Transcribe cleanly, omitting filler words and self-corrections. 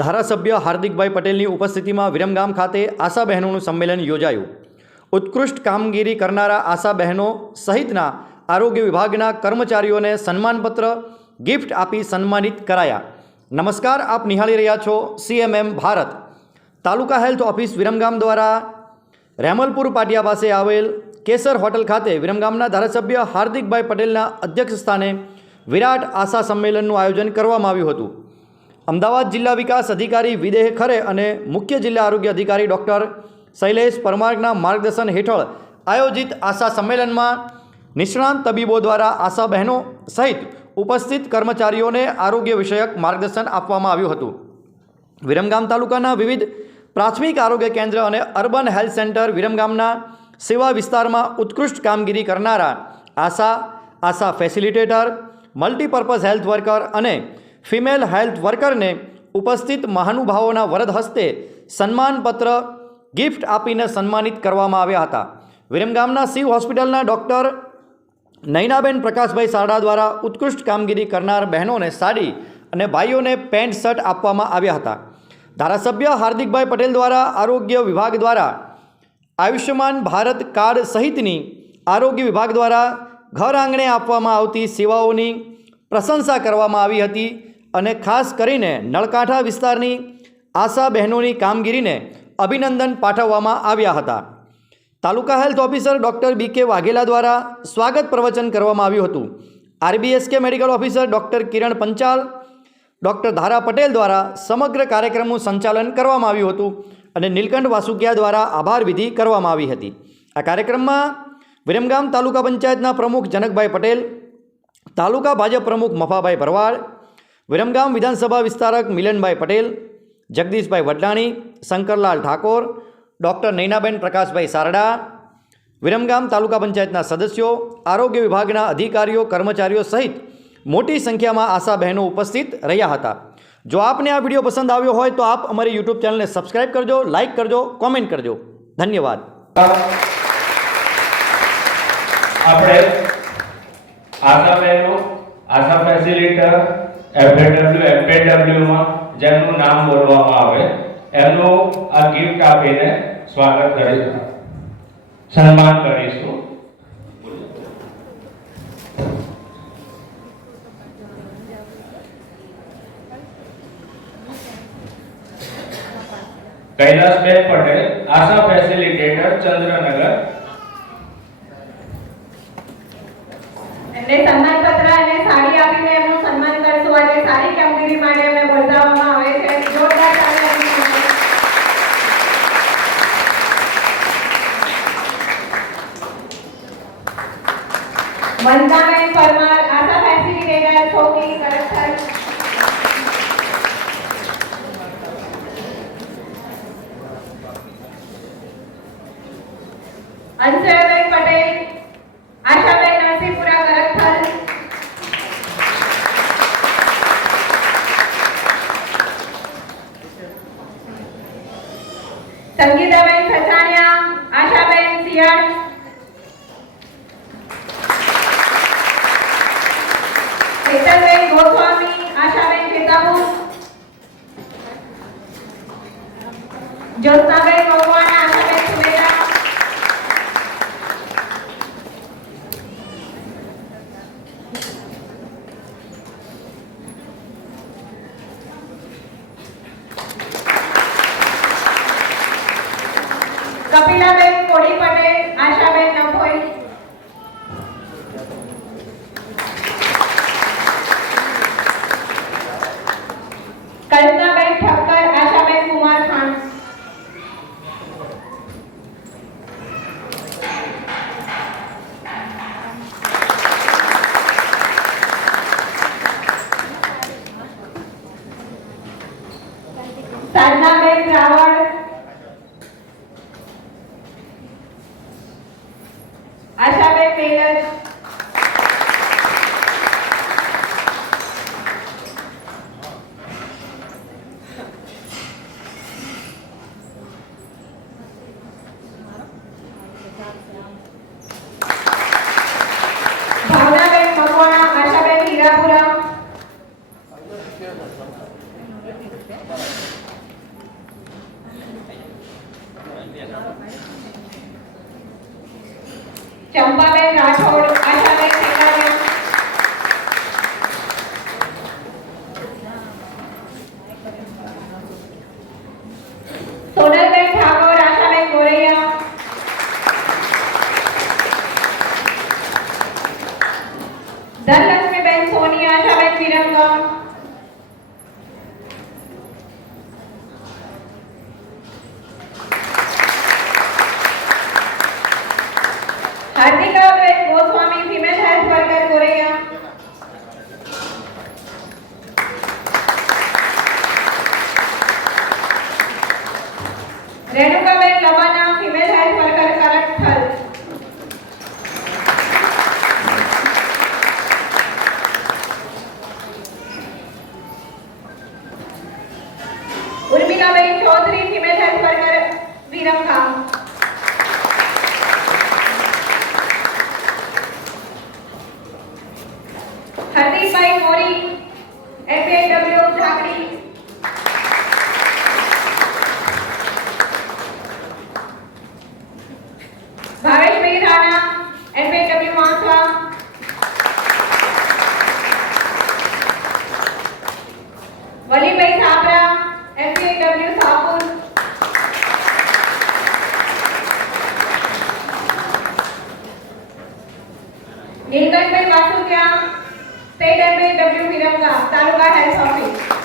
ધારાસભ્ય હાર્દિકભાઈ પટેલની ઉપસ્થિતિમાં વિરમગામ ખાતે આશા બહેનોનું સંમેલન યોજાયું। ઉત્કૃષ્ટ કામગીરી કરનારા આશા બહેનો સહિતના આરોગ્ય વિભાગના કર્મચારીઓને સન્માનપત્ર ગિફ્ટ આપી સન્માનિત કરાયા। નમસ્કાર, આપ નિહાળી રહ્યા છો CMM ભારત। તાલુકા હેલ્થ ઓફિસ વિરમગામ દ્વારા રેમલપુર પાટિયા પાસે આવેલ કેસર હોટલ ખાતે વિરમગામના ધારાસભ્ય હાર્દિકભાઈ પટેલના અધ્યક્ષ સ્થાને વિરાટ આશા સંમેલનનું આયોજન કરવામાં આવ્યું હતું। અમદાવાદ જિલ્લા વિકાસ અધિકારી વિદેહ ખરે અને મુખ્ય જિલ્લા આરોગ્ય અધિકારી ડૉક્ટર શૈલેષ પરમારના માર્ગદર્શન હેઠળ આયોજિત આશા સંમેલનમાં નિષ્ણાંત તબીબો દ્વારા આશા બહેનો સહિત ઉપસ્થિત કર્મચારીઓને આરોગ્ય વિષયક માર્ગદર્શન આપવામાં આવ્યું હતું। વિરમગામ તાલુકાના વિવિધ પ્રાથમિક આરોગ્ય કેન્દ્ર અને અર્બન હેલ્થ સેન્ટર વિરમગામના સેવા વિસ્તારમાં ઉત્કૃષ્ટ કામગીરી કરનારા આશા ફેસિલિટેટર, મલ્ટીપર્પઝ હેલ્થ વર્કર અને ફિમેલ હેલ્થ વર્કરને ઉપસ્થિત મહાનુભાવોના વરદ હસ્તે સન્માનપત્ર ગિફ્ટ આપીને સન્માનિત કરવામાં આવ્યા હતા। વિરમગામના શિવ હોસ્પિટલના ડૉક્ટર નૈનાબેન પ્રકાશભાઈ સારડા દ્વારા ઉત્કૃષ્ટ કામગીરી કરનાર બહેનોને સાડી અને ભાઈઓને પેન્ટ શર્ટ આપવામાં આવ્યા હતા। ધારાસભ્ય હાર્દિકભાઈ પટેલ દ્વારા આરોગ્ય વિભાગ દ્વારા આયુષ્યમાન ભારત કાર્ડ સહિતની આરોગ્ય વિભાગ દ્વારા ઘર આંગણે આપવામાં આવતી સેવાઓની પ્રશંસા કરવામાં આવી હતી અને ખાસ કરીને નળકાંઠા વિસ્તારની આશા બહેનોની કામગીરીને અભિનંદન પાઠવવામાં આવ્યા હતા। Taluka health officer doctor BK Vaghela દ્વારા સ્વાગત પ્રવચન કરવામાં આવ્યું હતું। RBSK medical officer doctor Kiran Panchal, doctor Dhara Patel દ્વારા સમગ્ર કાર્યક્રમનું સંચાલન કરવામાં આવ્યું હતું અને નીલકંઠ વાસુકિયા દ્વારા આભાર વિધિ કરવામાં આવી હતી। આ કાર્યક્રમમાં વિરમગામ તાલુકા પંચાયતના પ્રમુખ જનકભાઈ પટેલ, તાલુકા ભાજપ પ્રમુખ મફાભાઈ ભરવાડ, વિરમગામ વિધાનસભા વિસ્તારક મિલનભાઈ પટેલ, જગદીશભાઈ વડલાણી, શંકરલાલ ઠાકોર, ડૉક્ટર નૈનાબેન પ્રકાશભાઈ સારડા, વિરમગામ તાલુકા પંચાયતના સદસ્યો, આરોગ્ય વિભાગના અધિકારીઓ, કર્મચારીઓ સહિત મોટી સંખ્યામાં આશા બહેનો ઉપસ્થિત રહ્યા હતા। જો આપને આ વિડીયો પસંદ આવ્યો હોય તો આપ અમારી YouTube ચેનલને સબસ્ક્રાઈબ કરજો, લાઇક કરજો, કોમેન્ટ કરજો। ધન્યવાદ। આપણે આશા બહેનો, આશા ફેસિલિટેટર, FAW માં જેમનું નામ બોલવામાં આવે એમનું આ ગિફ્ટ આપીને સ્વાગત કરીશું, સન્માન કરીશું। કૈલાસબેન પટેલ, આશા ફેસિલિટેટર, ચંદ્રનગર। એમને સન્માનપત્ર અને સાડી આપીને એમનું સન્માન કરશું। આજે સારી કામગીરી માટે એમને બધાવવામાં આવે છે। જોરદાર તાળી આપીને મનતાબેન પરમાર, આશા ફેસિલિટેટર, ચોકી, કરકસર। અંજયબેન પટેલ, આશાબેન નરસિંહપુરા, કરકસર। સંગીતાબેન સચાણિયા, આશાબેન સિયાળ। હેતલબેન ગોસ્વામી, આશાબેન ખેતાપુર। જ્યોત્સનાબેન Makwana, Ashaben Sumera. Kapilaben Kodi Patel, Ashaben Nabhoi. Kalpanaben Thakkar, Ashaben Kumar Khan. Champaben Rathod, Ashaben Khelariya, Sonalben Thakor, Ashaben Goraiya, Dhanlakshmiben Soni, Ashaben Viramgam, Hardikaben Goswami, female health worker Goraiya, Renukaben Labana, female health worker Karatthal, Urmilaben Chaudhary, female health worker Viramgam, Hardipbhai Mori, FAW Zakdi, Bhaveshbhai Rana, FAW Vansva, Valibhai Chhapra, FAW Sapur, Nilkanthbhai Vasukiya, state FAW Viramgam, taluka health office.